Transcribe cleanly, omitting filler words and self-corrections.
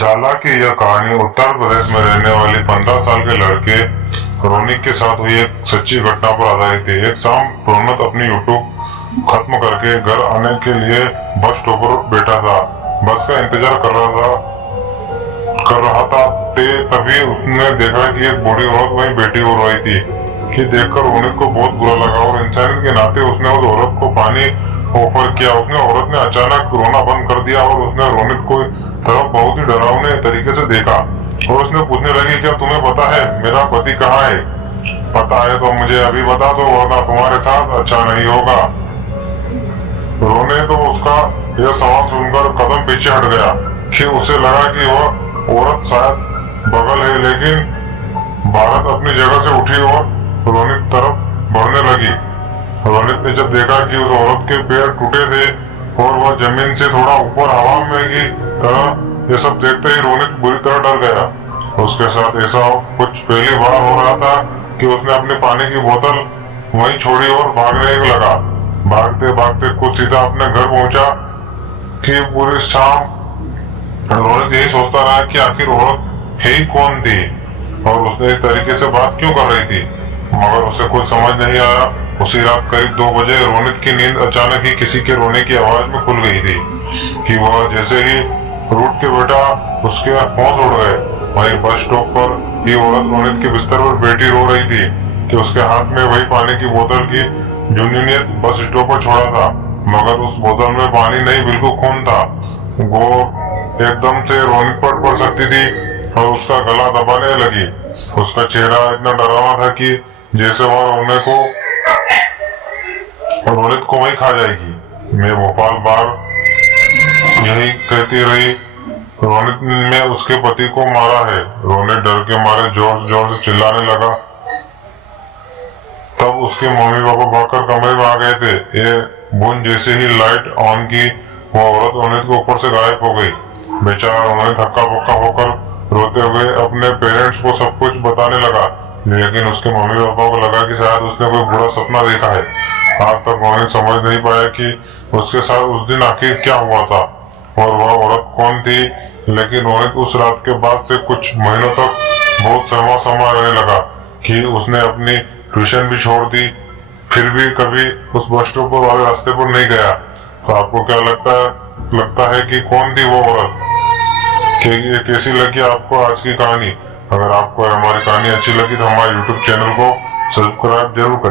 झाला की यह कहानी उत्तर प्रदेश में रहने वाली 15 साल के लड़के रोनिक के साथ हुई एक सच्ची घटना पर आधारित है। एक शाम रोनिक अपनी यूट्यूब खत्म करके घर आने के लिए बस स्टॉप पर बैठा था। बस का इंतजार कर रहा था तभी उसने देखा कि एक बूढ़ी औरत वहीं बैठी हो रही थी। कि देखकर रोनिक को बहुत बुरा लगा और इंसानियत के नाते उसने उस औरत को पानी ऑफर किया। औरत ने अचानक रोना बंद कर दिया और उसने रोनिक को तरफ बहुत ही डरावने तरीके से देखा और उसने पूछने लगी, क्या तुम्हें पता है मेरा पति कहाँ है? पता है तो मुझे अभी बता दो वरना तुम्हारे साथ अच्छा नहीं होगा। रोने तो उसका यह सवाल सुनकर कदम पीछे हट गया कि उसे लगा कि वह औरत शायद बगल है, लेकिन भारत अपनी जगह से उठी और रोनित तरफ बढ़ने लगी। रोनित ने जब देखा कि उस औरत के पैर टूटे थे और वह जमीन से थोड़ा ऊपर हवा में की तरह, ये सब देखते ही रोनित बुरी तरह डर गया। उसके साथ ऐसा कुछ पहली बार हो रहा था कि उसने अपनी पानी की बोतल वहीं छोड़ी और भागने लगा। भागते भागते कुछ सीधा अपने घर पहुंचा कि पूरी शाम रोनित यही सोचता रहा कि आखिर औरत है ही कौन थी और उसने इस तरीके से बात क्यों कर रही थी, मगर उसे कुछ समझ नहीं आया। उसी रात करीब 2 बजे रोनित की नींद अचानक ही किसी के रोने की आवाज में खुल गई थी कि वह जैसे ही रूठ के बैठा उसके होश उड़ गए। वहीं बस स्टॉप पर ही औरत रोनित के बिस्तर पर बैठी रो रही थी कि उसके हाथ में वही पानी की बोतल की जुनूनियत बस स्टॉप पर छोड़ा था, मगर उस बोतल में पानी नहीं बिल्कुल खून था। वो एकदम से रोनित पर पड़ सकती थी और उसका गला दबाने लगी। उसका चेहरा इतना डरावना था कि जैसे वह रोनित को वही खा जाएगी। मैं भोपाल बार यही कहती रही, रोनित ने उसके पति को मारा है। रोनित डर के मारे जोर से चिल्लाने लगा। तब उसके मम्मी पापा भागकर कमरे में आ गए थे। ये बूंद जैसे ही लाइट ऑन की वो औरत रोनित के ऊपर से गायब हो गई। बेचारा रोनित हक्का बक्का होकर रोते हुए अपने पेरेंट्स को सब कुछ बताने लगा, लेकिन उसके मम्मी पापा को लगा कि शायद उसने कोई बुरा सपना देखा है। आज तक रोनित समझ नहीं पाया कि उसके साथ उस दिन आखिर क्या हुआ था और वह औरत कौन थी। लेकिन रोनित उस रात के बाद से कुछ महीनों तक बहुत समा रहने लगा कि उसने अपनी ट्यूशन भी छोड़ दी, फिर भी कभी उस बस स्टॉप पर वाले रास्ते पर नहीं गया। तो आपको क्या लगता है कि कौन थी वो औरत? कि ये कैसी लगी आपको आज की कहानी? अगर आपको हमारी कहानी अच्छी लगी तो हमारे YouTube चैनल को सब्सक्राइब जरूर करें।